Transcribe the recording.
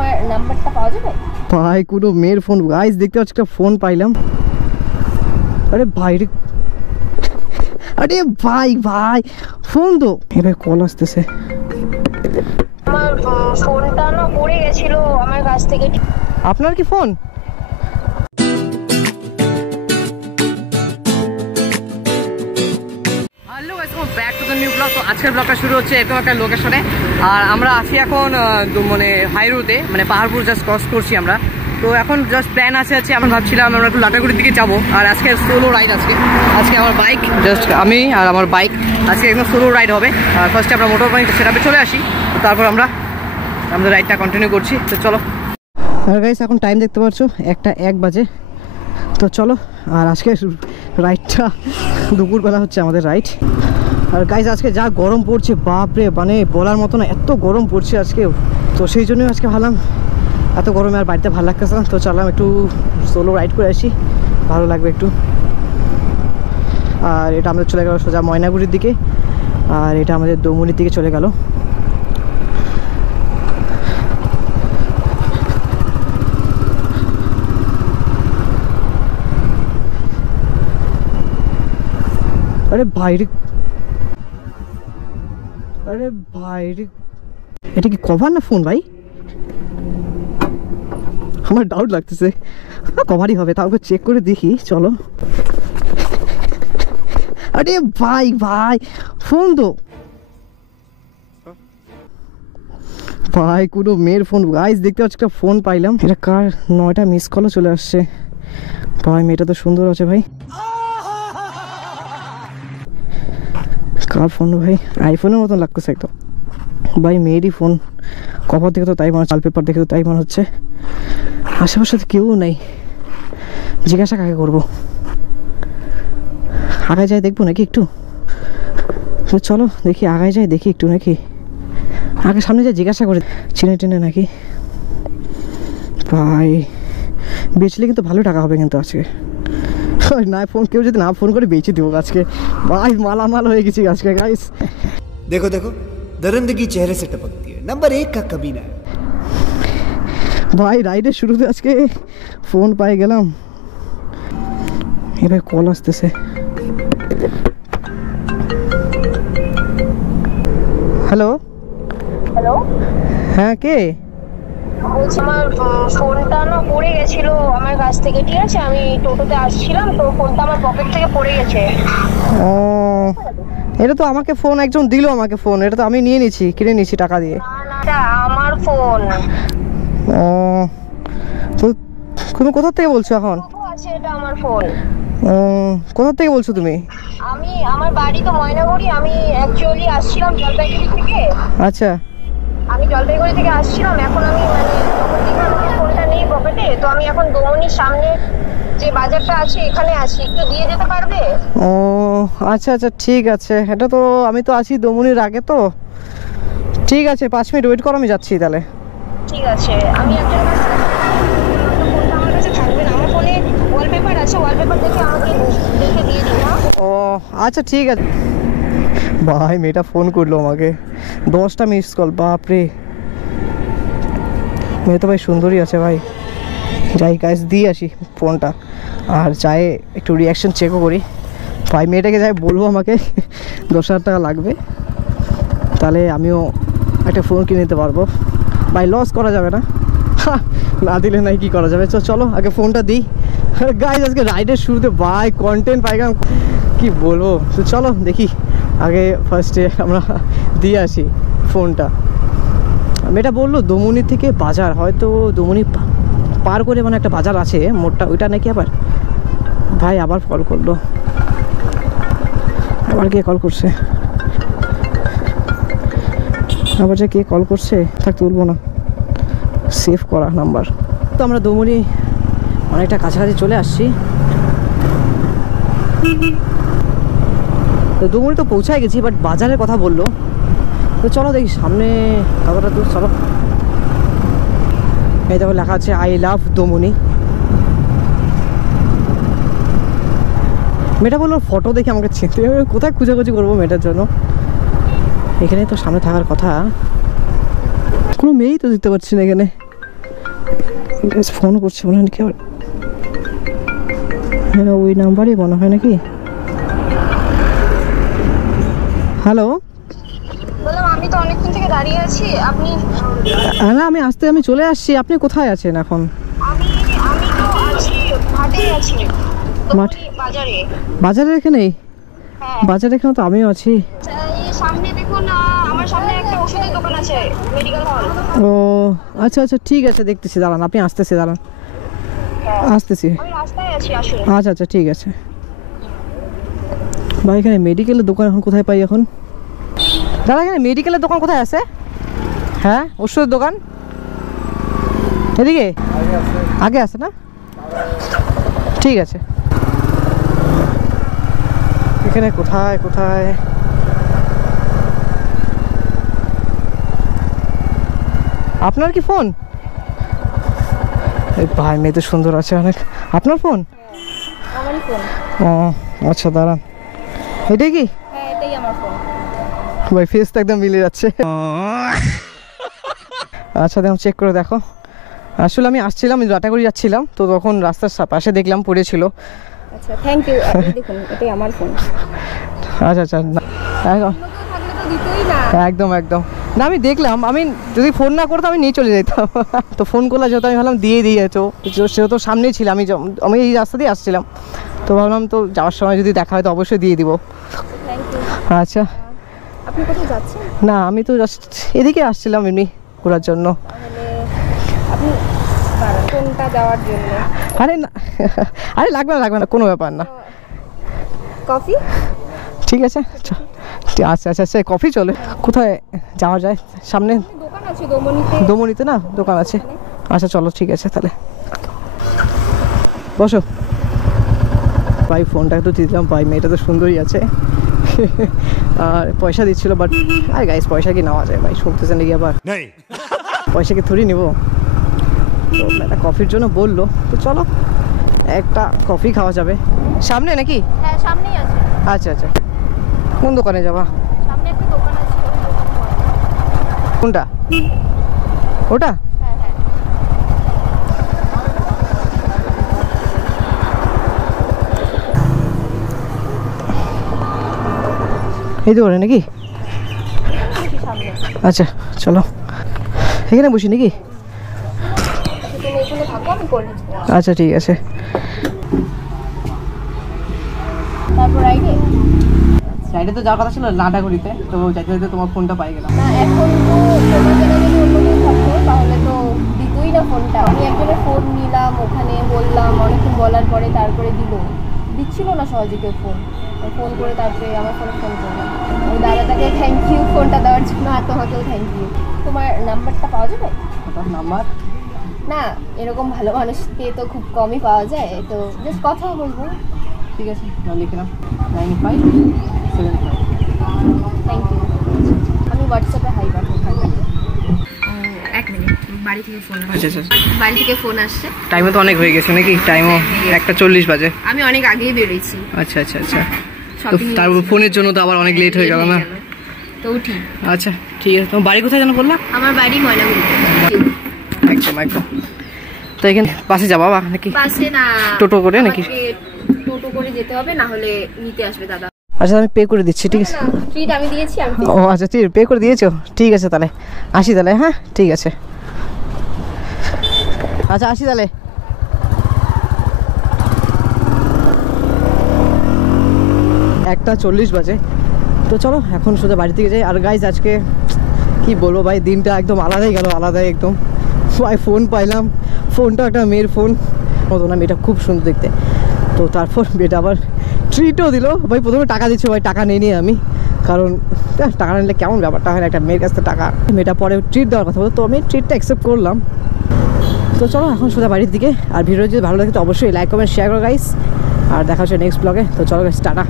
তোমার নাম্বারটা পাওয়া যাবে? ভাই কোনো মেয়ের ফোন, গাইস দেখতে পাচ্ছি একটা ফোন পাইলাম। আরে ভাই রে, আরে ভাই ভাই ফোন তো, এবার কল আসতেছে। আমার ফোনটা না পড়ে গেছিল আমার কাছ থেকে। আপনার কি phone? Hello guys, welcome back to the new blog. তো আজকের ব্লগটা শুরু হচ্ছে এরকম একটা লোকেশনে, আর আমরা আছি এখন মানে হাই রোডে, মানে পাহাড়পুর জাস্ট ক্রস করছি আমরা। তো এখন জাস্ট প্ল্যান আছে আমরা ভাবছিলাম আমরা একটু লাটাগুড়ির দিকে যাবো, আর আজকে সোলো রাইড আছে। আজকে আমার বাইক, জাস্ট আমি আর আমার বাইক আজকে একদম সোলো রাইড হবে। আর ফার্স্টে আমরা মোটর বাইক সেটাপে চলে আসি, তারপর আমরা আমাদের রাইডটা কন্টিনিউ করছি। তো চলো। আর গাইস এখন টাইম দেখতে পাচ্ছ 1:01 বাজে। তো চলো, আর আজকে রাইডটা দুপুরবেলা হচ্ছে আমাদের রাইড। আর গাইস আজকে যা গরম পড়ছে বাপরে, মানে বলার মতো না, এত গরম পড়ছে আজকে। তো সেই জন্যই আজকে ভাবলাম এত গরমে আর বাড়িতে ভালো লাগতেছে না, তো চললাম একটু সোলো রাইড করে আসি, ভালো লাগবে একটু। আর এটা আমাদের চলে গেল সোজা ময়নাগুড়ির দিকে, আর এটা আমাদের দমুনির দিকে চলে গেল। আরে ভাই রে, আরে ভাই রে, এটা কি কভার না ফোন ভাই? আমার ডাউট লাগতেছে কভারই হবে, তাও চেক করে দেখি চলো। আরে ভাই ভাই ফোন তো ভাই, কোনো মেয়ের ফোন। গাইস দেখতে পাচ্ছি একটা ফোন পাইলাম, এটা কার? 9টা মিস কলও চলে আসছে। ভাই মেয়েটা তো সুন্দর আছে ভাই। কার ফোন ভাই? আইফোনের মতন লাগতেছে একদম ভাই, মেয়েরই ফোন। কভার দেখে তো তাই মনে হচ্ছে, ওয়ালপেপার দেখে তো তাই মনে হচ্ছে। আশেপাশে তো কেউ নেই, জিজ্ঞাসা কাকে করবো? আগায় যাই দেখবো নাকি একটু? চলো দেখি, আগায় যাই দেখি একটু নাকি, আগে সামনে যাই জিজ্ঞাসা করে চিনে টেনে নাকি। ভাই বেচলে কিন্তু ভালো টাকা হবে কিন্তু আজকে। না ফোন, কেউ যদি না ফোন করে বেচে দেবো আজকে ভাই, মালামাল হয়ে গেছি আজকে গাইস। देखो देखो दरिंदगी चेहरे से टपकती है, नंबर 1 का कमीना है ভাই রাইডের শুরুতে আজকে ফোন পাই গেলাম। এবার কল আসতেছে। হ্যালো হ্যালো, হ্যাঁ কে? বলছি আমার ফোনটা না পড়ে গেছিল আমার কাছ থেকে, ঠিক আছে? আমি টোটোতে আসছিলাম, তো ফোনটা আমার পকেট থেকে পড়ে গেছে। ও, এটা তো আমাকে ফোন একজন দিল, আমাকে ফোন, এটা তো আমি নিয়ে নিয়েছি, কিনে নিয়েছি টাকা দিয়ে। না না, এটা আমার ফোন। ও, তো তুমি কোথা থেকে বলছো এখন? আছে, এটা আমার ফোন। ও, কোথা থেকে বলছো তুমি? আমি, আমার বাড়ি তো ময়নাগুড়ি, আমি অ্যাকচুয়ালি আসছিলাম জলপাইগুড়ি থেকে। আচ্ছা, আমি জলপাইগুড়ি থেকে আসছিলাম, এখন আমি মানে তখন থেকে আমার ফোনটা নেই পকেটে, তো আমি এখন দমনির সামনে যে বাজারটা আছে এখানে আছি, একটু দিয়ে যেতে পারবে? ও আচ্ছা আচ্ছা ঠিক আছে, এটা তো আমি তো আছি দমনির আগে, তো ঠিক আছে 5 মিনিট ওয়েট করো, আমি যাচ্ছি তাহলে। ঠিক আছে, আমি একজন ফোনটা আমার কাছে থাকবে না, আমার ফোনে ওয়ালপেপার আছে, ওয়ালপেপার দেখে আমাকে দেখে দিয়ে দিন। ও আচ্ছা ঠিক আছে। ভাই মেয়েটা ফোন করলো আমাকে, 10টা মিস কল, বাপরে। মেয়ে তো ভাই সুন্দরই আছে ভাই। যাই কাজ দিয়ে আসি ফোনটা, আর চাই একটু রিয়াকশন চেকও করি। ভাই মেয়েটাকে যাই বলবো আমাকে 10,000 টাকা লাগবে, তাহলে আমিও একটা ফোন কিনে নিতে পারবো। ভাই লস করা যাবে না, না দিলে নাই কি করা যাবে। চলো আগে ফোনটা দিই। গাইজ আজকে রাইডের শুরুতে ভাই কন্টেন্ট পাইলাম, কি বলবো। তো চলো দেখি, আগে ফার্স্টে আমরা দিয়ে আসি ফোনটা। মেয়েটা বললো দমনি থেকে বাজার, হয়তো দমনি পার করে মানে একটা বাজার আছে মোড়টা, ওইটা নাকি। আবার ভাই আবার কল করলো, আবার কে কল করছে, আবার যে কে কল করছে, থাক তুলবো না, সেভ করা নাম্বার। তো আমরা দমনি অনেকটা কাছাকাছি চলে আসছি। তো দমনি তো পৌঁছায় গেছি, বাট বাজারের কথা বললো। তো চলো দেখি সামনে কতটা দূর, চলো। এই দেখো লেখা আছে আই লাভ দমনি। মেয়েটা বললো ফটো দেখে আমাকে চিনতে, কোথায় খুঁজাখুঁজি করবো মেয়েটার জন্য। এখানে তো সামনে থাকার কথা, কোনো মেয়েই তো দেখতে পাচ্ছি না এখানে। ফোন করছে মনে হয় কি, হ্যাঁ ওই নাম্বারই মনে হয় নাকি। হ্যালো, বললাম আমি তো অনেকক্ষণ থেকে দাঁড়িয়ে আছি, আপনি? না আমি চলে আসছি। আপনি কোথায় আছেন এখন? আমি তো আছি হাটে আছি, বাজারে। বাজারে এখানেই? হ্যাঁ। বাজারে এখানে তো আমিও আছি। এই সামনে দেখুন, আমার সামনে একটা ওষুধের দোকান আছে, মেডিকেল হল। ও আচ্ছা আচ্ছা, ঠিক আছে, দেখতেছি, দাঁড়ান, আপনি আসতেছি, দাঁড়ান, আসতেছি। আমি রাস্তায় আছি, আসুন। আচ্ছা আচ্ছা, ঠিক আছে। ভাই এখানে মেডিকেলের দোকান এখন কোথায় পাই এখন? দাদা এখানে মেডিকেলের দোকান কোথায় আছে? হ্যাঁ, ওষুধের দোকান এদিকে আগে আছে না? ঠিক আছে। এখানে কোথায় কোথায়? আপনার কি ফোন? এই ভাই মেয়ে তো সুন্দর আছে অনেক। আপনার ফোন? আমারই ফোন। ও আচ্ছা, দাঁড়ান, এটাই কি? হ্যাঁ, এটাই আমার ফোন। ভাই ফেস তো একদম মিলে যাচ্ছে। আচ্ছা দেখো, চেক করে দেখো। আসলে আমি আসছিলাম, লাটাগুড়ি যাচ্ছিলাম, তো তখন রাস্তার পাশে দেখলাম পড়েছিল। আচ্ছা, থ্যাংক ইউ। দেখুন, এটাই আমার ফোন। আচ্ছা আচ্ছা, একদম একদম না, আমি দেখলাম, আমি যদি ফোন না করতাম আমি নিয়ে চলে যেতাম। তো ফোন করলে যেহেতু আমি ভাবলাম দিয়ে দিয়েছো, সেহেতু সামনেই ছিল, আমি এই রাস্তা দিয়ে আসছিলাম, তো ভাবলাম তো যাওয়ার সময় যদি দেখা হয় তো অবশ্যই দিয়ে দিব। আচ্ছা, আপনি কোথায় যাচ্ছেন? না আমি তো জাস্ট এদিকে আসছিলাম এমনি ঘোরার জন্য। আপনি কোনটা যাওয়ার জন্য? আরে না, আরে লাগবে না, কোনো ব্যাপার না। কফি? ঠিক আছে, আচ্ছা আচ্ছা আচ্ছা, কফি চলে। কোথায় যাওয়া যায়? সামনে দোকান আছে দমনিতে। দমনিতে না দোকান আছে? আচ্ছা চলো, ঠিক আছে তাহলে বসো। ভাই ফোনটা একটু দিলাম, ভাই মেয়েটা তো সুন্দরই আছে। আর পয়সা দিচ্ছিল, বাট আর গাইস পয়সা কি নেওয়া যায় ভাই? শুনতেছেন নাকি আবার? পয়সা কি থোড়ি নিব? তো একটা কফির জন্য বললো, তো চলো একটা কফি খাওয়া যাবে। সামনে নাকি? হ্যাঁ, সামনেই আছে। আচ্ছা আচ্ছা, কোন দোকানে যাবা? সামনে একটা দোকান আছে। কোনটা? ওটা? হ্যাঁ হ্যাঁ। এই দোকানে নাকি? আচ্ছা চলো, এখানে বসি নাকি? তুমি এখানে থাকো, আমি করে দিচ্ছি। আচ্ছা ঠিক আছে। তারপর আইডি সাইডে তো যাওয়ার কথা ছিল লাটাগুড়িতে, তো যাইতে যাইতে তোমার ফোনটা পাই গেলাম। না, এখন তো তোমার জায়গায় যদি অন্য কেউ থাকতো তাহলে তো দিতই না ফোনটা। আমি একজনের ফোন নিলাম, ওখানে বললাম, অনেকক্ষণ বলার পরে তারপরে দিচ্ছিল না সহজে কেউ ফোন। ফোন করে তারপরে আমার ফোন করলাম। ওই দাদাটাকে থ্যাংক ইউ ফোনটা দেওয়ার জন্য, আর তোমাকেও থ্যাংক ইউ। তোমার নাম্বারটা পাওয়া যাবে? নাম্বার না, এরকম ভালো মানুষকে তো খুব কমই পাওয়া যায়, তো জাস্ট কথা বলবো। ঠিক আছে, লিখে নাও 9575। Thank you. আমি হোয়াটসঅ্যাপে হাই পাঠাবো। এক মিনিট, বাড়ি থেকে ফোন আসছে। আচ্ছা আচ্ছা, বাড়ি থেকে ফোন আসছে। টাইমও তো অনেক হয়ে গেছে নাকি? টাইমও 1:40 বাজে। আমি অনেক আগেই বেরিয়েছি। আচ্ছা আচ্ছা আচ্ছা, তো তারপর ফোনের জন্য তো আবার অনেক লেট হয়ে গেল না? তো উঠি। আচ্ছা ঠিক আছে, তোমার বাড়ি কোথায় যেন বললা? আমার বাড়ি ময়নাগুড়িতে। একদম একদম। তো এখানে বাসে যাবা নাকি? বাসে না, টোটো করে নাকি? টোটো করে যেতে হবে, না হলে নিতে আসবে দাদা। আচ্ছা আমি পে করে দিচ্ছি, ঠিক আছে? ট্রিট আমি দিয়েছি, আমি ও আচ্ছা, ঠিক পে করে দিয়েছো, ঠিক আছে তাহলে আসি তাহলে। হ্যাঁ ঠিক আছে, আচ্ছা আসি তাহলে। 1:40 বাজে, তো চলো এখন সোজা বাড়ি থেকে যাই। আর গাইজ আজকে কি বলবো ভাই, দিনটা একদম আলাদাই গেল, আলাদাই একদম। ভাই ফোন পাইলাম, ফোনটা একটা মেয়ের ফোন মতো না, মেয়েটা খুব সুন্দর দেখতে। তো তারপর মেয়েটা আবার ট্রিটও দিল। ভাই প্রথমে টাকা দিচ্ছে, ভাই টাকা নিয়ে নিই আমি, কারণ টাকা নিলে কেমন ব্যাপারটা হয় না একটা মেয়ের কাছ থেকে টাকা। মেয়েটা পরে ট্রিট দেওয়ার কথা বলতো, তো আমি ট্রিটটা অ্যাকসেপ্ট করলাম। তো চলো এখন সোজা বাড়ির দিকে। আর ভিডিও যদি ভালো লাগে তো অবশ্যই লাইক কমেন্ট শেয়ার করো গাইস, আর দেখা হচ্ছে নেক্সট ব্লগে। তো চলো গাইস, টাটা।